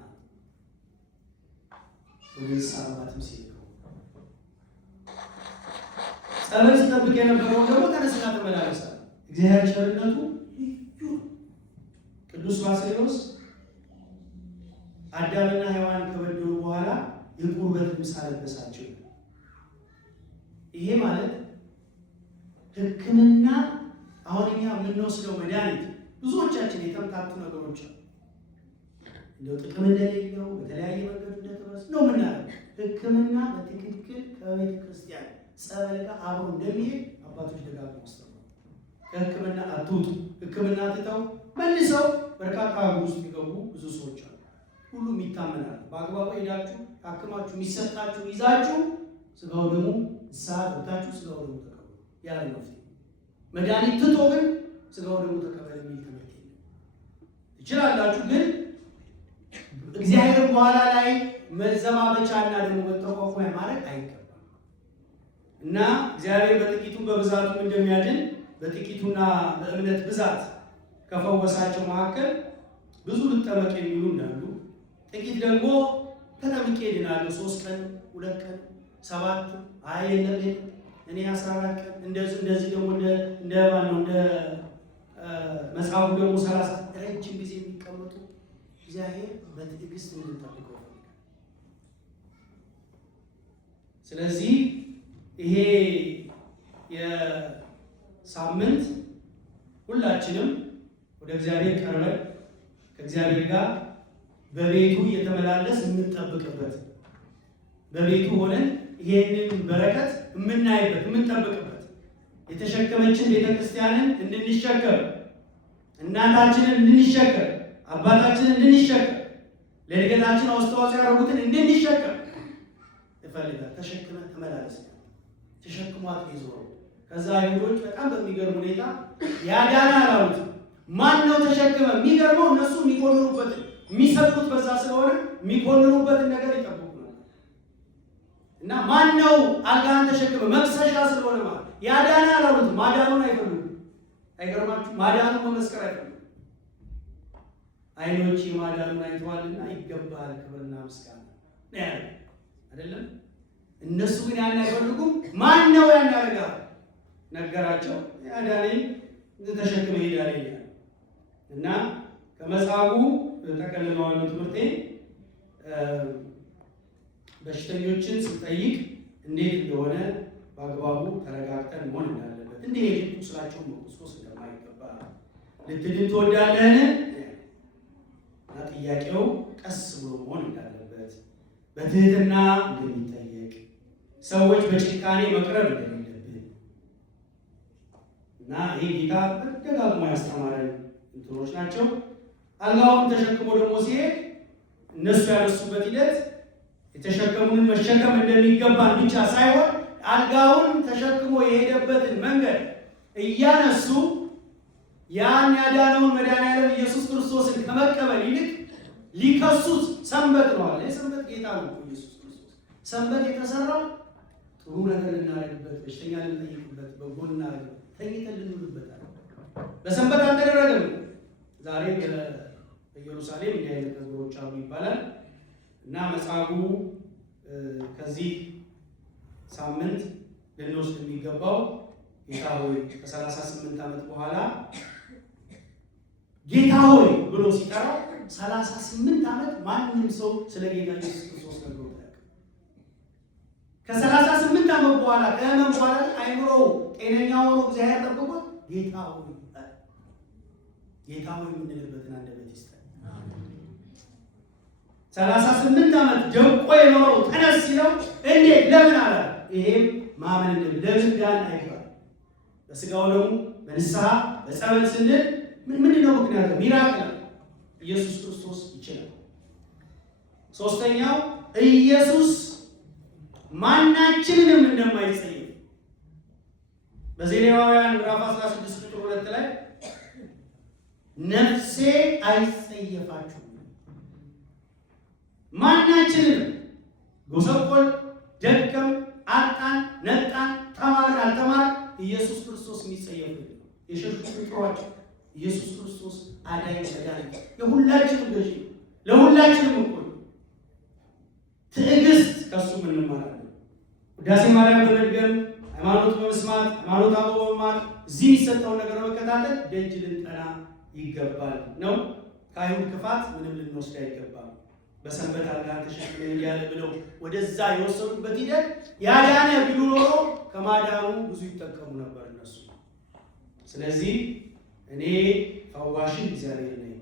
ወንዝ ሳባትም ሲልከው ጸበል ሲጠብቅ የነበረው ደግሞ ተነስና ተመላለሰ። እግዚአብሔር ቸርነቱ ልዩ። ቅዱስ ባስልዮስ አዳምና ሔዋን ከበደሉ በኋላ የቁርበት ልብስ አለበሳቸው። ይሄ ማለት ሕክምና አሁን እኛ የምንወስደው መድኃኒት ብዙዎቻችን የተምታቱ ነገሮች አሉ። እንደው ጥቅም እንደሌለው በተለያየ መንገድ እንደተበስ ነው የምናደርገው። ሕክምና በትክክል ከቤተ ክርስቲያን ጸበል ጋር አብሮ እንደሚሄድ አባቶች ደጋግመው አስተምረዋል። ከሕክምና አትውጡ። ሕክምና ትተው መልሰው በርካታ ሀገር ውስጥ የገቡ ብዙ ሰዎች አሉ። ሁሉም ይታመናል። በአግባቡ ሄዳችሁ ታክማችሁ የሚሰጣችሁ ይዛችሁ ስጋው ደግሞ ንስሐ ገብታችሁ ስጋው ደግሞ ተቀበሉ ያለ መፍትሄ። መድኃኒት ትቶ ግን ስጋው ደግሞ ተቀበል የሚል ትምህርት የለም። ትችላላችሁ፣ ግን እግዚአብሔር በኋላ ላይ መዘባበቻና ደግሞ መጠቋቋሚያ ማድረግ አይገባም እና እግዚአብሔር በጥቂቱም በብዛቱም እንደሚያድን በጥቂቱና በእምነት ብዛት ከፈወሳቸው መካከል ብዙ ልጠመቅ የሚሉ እንዳሉ፣ ጥቂት ደግሞ ተጠምቄ ድናለሁ 3 ቀን 2 ቀን 7 አይ የለም እኔ 14 ቀን እንደዚህ ደግሞ እንደ ማነው እንደ መጽሐፉ ደግሞ 30 ረጅም ጊዜ የሚቀመጡ እግዚአብሔር በትዕግስት እንድንጠብቀው ይፈልጋል። ስለዚህ ይሄ የሳምንት ሁላችንም ወደ እግዚአብሔር ቀርበን ከእግዚአብሔር ጋር በቤቱ እየተመላለስ የምንጠብቅበት፣ በቤቱ ሆነን ይሄንን በረከት የምናይበት የምንጠብቅበት፣ የተሸከመችን ቤተክርስቲያንን እንድንሸከም፣ እናታችንን እንድንሸከም፣ አባታችንን እንድንሸከም፣ ለእድገታችን አስተዋጽኦ ያደረጉትን እንድንሸከም ይፈልጋል። ተሸክመ ተመላለስ። ተሸክሟት ይዞረው። ከዛ አይሁዶች በጣም በሚገርም ሁኔታ ያዳና አላሉት። ማን ነው ተሸክመ? የሚገርመው እነሱ የሚኮንኑበት የሚሰጡት በዛ ስለሆነ የሚኮንኑበትን ነገር ይጠብቁ ነበር እና ማን ነው አልጋን ተሸክመ? መክሰሻ ስለሆነ ማለት ያዳና አላሉት። ማዳኑን አይፈልጉም። አይገርማችሁ? ማዳኑን መመስከር አይፈልጉም። አይኖች ማዳኑን አይተዋልና ይገባል ክብርና ምስጋና ነው አይደለም። እነሱ ግን ያን አይፈልጉም። ማን ነው ያን ያደርጋል? ነገራቸው። ያዳነኝ ተሸክመ ሄዳለኝ እና ከመጽሐፉ ተቀልለዋለሁ ትምህርቴ። በሽተኞችን ስንጠይቅ እንዴት እንደሆነ በአግባቡ ተረጋግተን መሆን እንዳለበት፣ እንዲህ ቁስላቸውን መቆስቆስ እንደማይገባ፣ ልትድን ትወዳለህን እና ጥያቄው ቀስ ብሎ መሆን እንዳለበት፣ በትህትና እንደሚጠየቅ፣ ሰዎች በጭካኔ መቅረብ እንደሌለብን እና ይህ ጌታ ደጋግሞ ያስተማረን እንትኖች ናቸው። አልጋውን ተሸክሞ ደግሞ ሲሄድ እነሱ ያነሱበት ሂደት የተሸከሙንን መሸከም እንደሚገባን ብቻ ሳይሆን አልጋውን ተሸክሞ የሄደበትን መንገድ እያነሱ ያን ያዳነውን መድኃኒዓለም ኢየሱስ ክርስቶስን ከመቀበል ይልቅ ሊከሱት ሰንበት ነው አለ። የሰንበት ጌታ ነው ኢየሱስ ክርስቶስ። ሰንበት የተሰራው ጥሩ ነገር ልናደርግበት፣ በሽተኛ ልንጠይቅበት፣ በጎ ልናደርግበት፣ ተኝተን ልንውልበት አለ። በሰንበት አልተደረገም። ዛሬ በኢየሩሳሌም እንዲህ አይነት ነገሮች አሉ ይባላል እና መጽሐፉ ከዚህ ሳምንት ልንወስድ የሚገባው ጌታ ሆይ ከ38 ዓመት በኋላ ጌታ ሆይ ብሎ ሲጠራው 38 ዓመት ማንም ሰው ስለ ጌታ ኢየሱስ ክርስቶስ ነግሮት አያውቅም። ከ38 ዓመት በኋላ ከህመም በኋላ አይምሮው ጤነኛ ሆኖ እግዚአብሔር ጠብቆት ጌታ ሆይ የምንልበትን አንደበት ይስጠን። 38 ዓመት ደቆ የኖረው ተነስ ሲለው እንዴት ለምን አለ። ይሄም ማመን ለምን ዳን አይባል። በስጋው ደግሞ በንስሐ በጸበል ስንል ምንድነው ምክንያቱ? ሚራክል ኢየሱስ ክርስቶስ ይችላል። ሶስተኛው ኢየሱስ ማናችንንም እንደማይጸየፍ በዘሌዋውያን ምዕራፍ 16 ቁጥር 2 ላይ ነፍሴ አይጸየፋችሁም። ማናችንንም ጎሰቆል፣ ደከም፣ አጣን፣ ነጣን፣ ተማርን፣ አልተማርን ኢየሱስ ክርስቶስ የሚጸየፍ የሸሹት ፍቅሯቸው ኢየሱስ ክርስቶስ አዳኝ መድኃኒት የሁላችንም ገዢ ለሁላችንም እኮ ትዕግስት ከሱ እንማራለን። ውዳሴ ማርያም በመድገም ሃይማኖት በመስማት ሃይማኖት አበው በመማር እዚህ የሚሰጠውን ነገር በመከታተል ደጅ ልንጠና ይገባል ነው። ከአይሁድ ክፋት ምንም ልንወስድ አይገባም። በሰንበት አልጋን ተሸክመን ያለ ብለው ወደዛ የወሰዱበት ሂደት ያዳነ ቢሉ ኖሮ ከማዳኑ ብዙ ይጠቀሙ ነበር እነሱ። ስለዚህ እኔ ፈዋሽህ እግዚአብሔር ነኝ።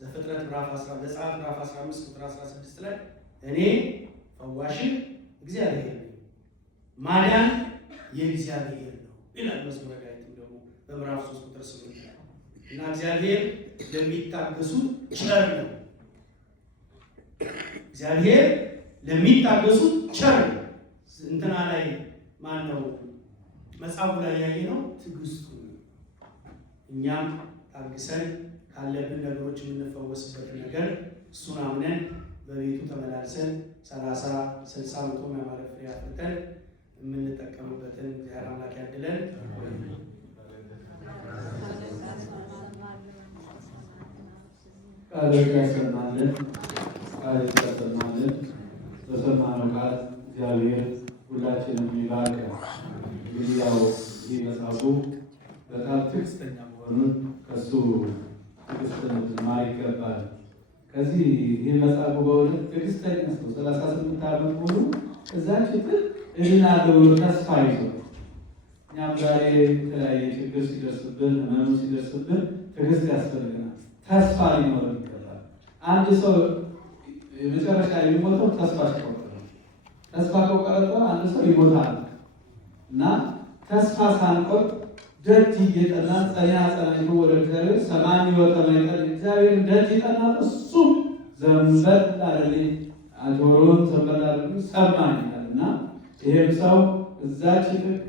ዘፍጥረት ምዕራፍ 15 ቁጥር 16 ላይ እኔ ፈዋሽህ እግዚአብሔር ነኝ፣ ማዳን የእግዚአብሔር ነው ይላል። መዝሙረ ዳዊት ደግሞ በምዕራፍ 3 ቁጥር 8 ላይ እና እግዚአብሔር ለሚታገሱ ቸር ነው። እግዚአብሔር ለሚታገሱ ቸር ነው። እንትና ላይ ማን ነው መጽሐፉ ላይ ያየነው ትዕግስቱ። እኛም ታግሰን ካለብን ነገሮች የምንፈወስበት ነገር እሱን አምነን በቤቱ ተመላልሰን 30፣ 60 መቶ ያማረ ፍሬ አፍርተን የምንጠቀምበትን እግዚአብሔር አምላክ ያድለን። ቃል ያሰማልን፣ ቃል ያሰማልን። በሰማነው ቃል እግዚአብሔር ሁላችንም ይባርክ። እንግዲህ ያው ይህ መጽሐፉ በጣም ትዕግስተኛ መሆኑን ከሱ ትዕግስትን ልንማር ይገባል። ከዚህ ይህ መጽሐፉ በእውነት ትዕግስተኛ ሰው 38 ዓመት ሙሉ እዛች እድናለሁ ብሎ ተስፋ ይዞ እኛም ዛሬ የተለያየ ችግር ሲደርስብን ህመም ሲደርስብን ትዕግስት ያስፈልገናል። ተስፋ ሊኖረን ይገባል። አንድ ሰው የመጨረሻ የሚሞተው ተስፋ ሲቆርጥ ነው። ተስፋ ከቆረጠ አንድ ሰው ይሞታል እና ተስፋ ሳንቆርጥ ደጅ እየጠናን ጸና ጸናይቶ ወደ እግዚአብሔር ሰማን ይወጣ ማይቀር እግዚአብሔር ደጅ እየጠናን እሱም ዘንበል አለልኝ አጆሮን ዘንበል አለልኝ ሰማኝ ይላልና ይሄም ሰው እዛች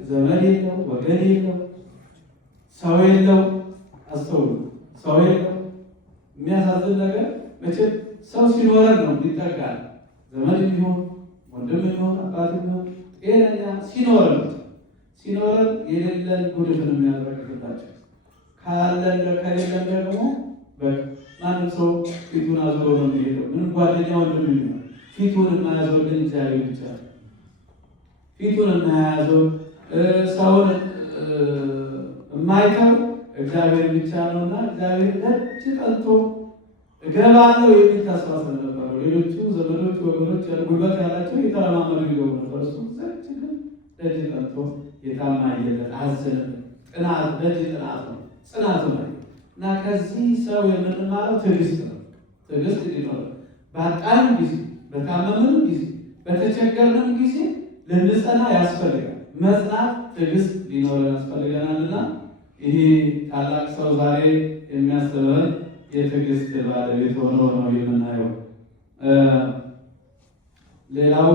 ዘመድ የለው ወገን የለው ሰው የለው። አስተውሉ፣ ሰው የለው። የሚያሳዝን ነገር መቼም ሰው ሲኖረን ነው ሊጠጋል። ዘመድ ቢሆን ወንድም ቢሆን አባት ቢሆን ጤነኛ ሲኖረን የሌለን ጉድፍን የሚያደርግላቸው ካለን ከሌለን ደግሞ ማንም ሰው ፊቱን አዞሮ ነው የሚሄደው። ምን ጓደኛ ወንድም ቢሆን ፊቱን የማያዞር ግን እግዚአብሔር ብቻ ነው። ፊቱን የማያዞር ሰውን የማይተው እግዚአብሔር ብቻ ነውና እግዚአብሔር ደጅ ጠንቶ እገባለሁ የሚል ተስፋ ስለነበረው ሌሎቹ ዘመዶች ወገኖች ጉልበት ያላቸው የተለማመዱ ይገቡ ነበር። እሱ ደጅ ጠንቶ የታማየለት አዘነ። ጥናት ደጅ ጥናት ነው፣ ጽናት ነው እና ከዚህ ሰው የምንማረው ትዕግስት ነው። ትዕግስት ሊኖር ባጣንም ጊዜ በታመምንም ጊዜ በተቸገርንም ጊዜ ልንጸና ያስፈልጋል። መጽናት ትዕግስት ሊኖረን ያስፈልገናልና ይሄ ታላቅ ሰው ዛሬ የሚያስተምረን የትዕግስት ባለቤት ሆኖ ነው የምናየው። ሌላው